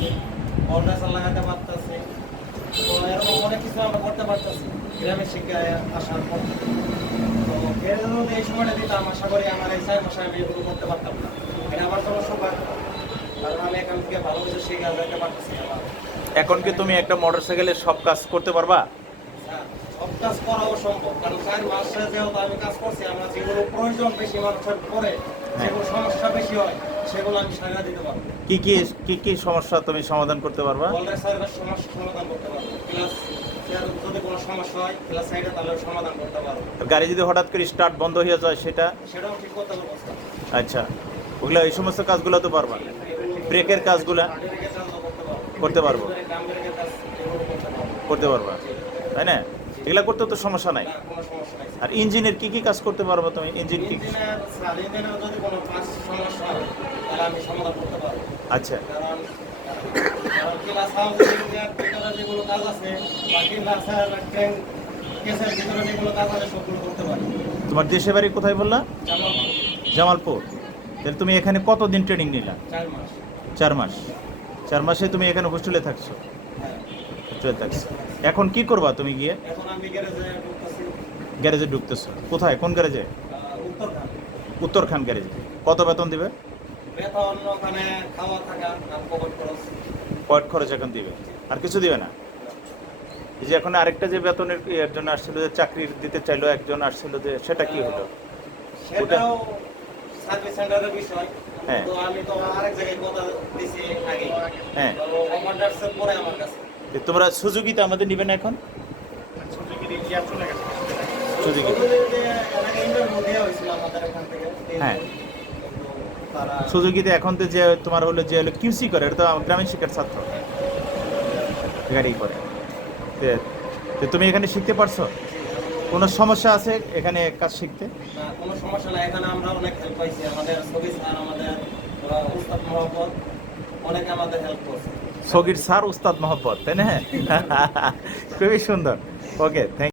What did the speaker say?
পারতেছি অর্ডার লাগাতে পারতেছি। তো এরকম অনেক কিছু আমরা করতে পারতেছি গ্রামের শিক্ষায় আসার পর। তো এর জন্য এই সময়টা দিতাম, আশা করি আমার এই ছয় মাসে আমি এগুলো করতে পারতাম না। এটা আমার জন্য সবার কারণ আমি এখান থেকে ভালো কিছু শিখে যেতে পারতেছি এখন কি তুমি একটা মোটর সাইকেলের সব কাজ করতে পারবা? কাজ করাও সম্ভব। কারণ চার মাসে যেহেতু আমি কাজ করছি আমার যেগুলো প্রয়োজন বেশি মানুষের পরে যেগুলো সমস্যা বেশি হয় সেগুলো আমি সারা দিতে পারব। কি কি কি কি সমস্যা তুমি সমাধান করতে পারবা? বললে স্যারের সমস্যা সমাধান করতে পারব। প্লাস যদি কোনো সমস্যা হয় প্লাস সাইডে তাহলে সমাধান করতে পারব। গাড়ি যদি হঠাৎ করে স্টার্ট বন্ধ হয়ে যায় সেটা? সেটাও ঠিক করতে পারব আচ্ছা। ওগুলো এই সমস্ত কাজগুলো তো পারবা। ব্রেকের কাজগুলা করতে পারব। করতে পারবা। তাই না? এগুলা করতে তো সমস্যা নাই। আর ইঞ্জিনের কি কি কাজ করতে পারবা তুমি? ইঞ্জিন কি? আচ্ছা। তোমার দেশে বাড়ি কোথায় বললা? জামালপুর। তাহলে তুমি এখানে কতদিন ট্রেনিং নিলা? চার মাস। চার মাস। চার মাসে তুমি এখানে হোস্টেলে থাকছো। হোস্টেলে থাকছো। এখন কি করবা তুমি গিয়ে? গ্যারেজে ঢুকতেছি। কোথায়? কোন গ্যারেজে? উত্তরখান গ্যারেজে। কত বেতন দিবে? পয়েন্ট খরচ এখন দিবে। আর কিছু দিবে না? এই যে এখন আরেকটা যে বেতনের একজন আসছিল যে চাকরি দিতে চাইলো একজন আসছিল যে সেটা কি হলো? সেটাও সার্ভিস সেন্টারের বিষয়। হ্যাঁ। তো আমি তো আরেক জায়গায় কথা দিছি আগে হ্যাঁ। তো অফারটা পরে আমার কাছে। তো তোমরা সুযোগিতা আমাদের নিবে না এখন? আমাদের হ্যাঁ। সুযোগিতা এখন তো যে তোমার হলো যে হলো কিউসি করে তো গ্রামীণ শিক্ষার ছাত্র। গাড়ি করে। তো তুমি এখানে শিখতে পারছ? কোনো সমস্যা আছে এখানে কাজ শিখতে? কোনো সমস্যা এখানে আমরা অনেক হেল্প পাইছি। আমাদের ছবি স্যার আমাদের অনেকে আমাদের হেল্প করছে। সগির স্যার উস্তাদ মোহাম্মদ তাই না খুবই সুন্দর ওকে থ্যাংক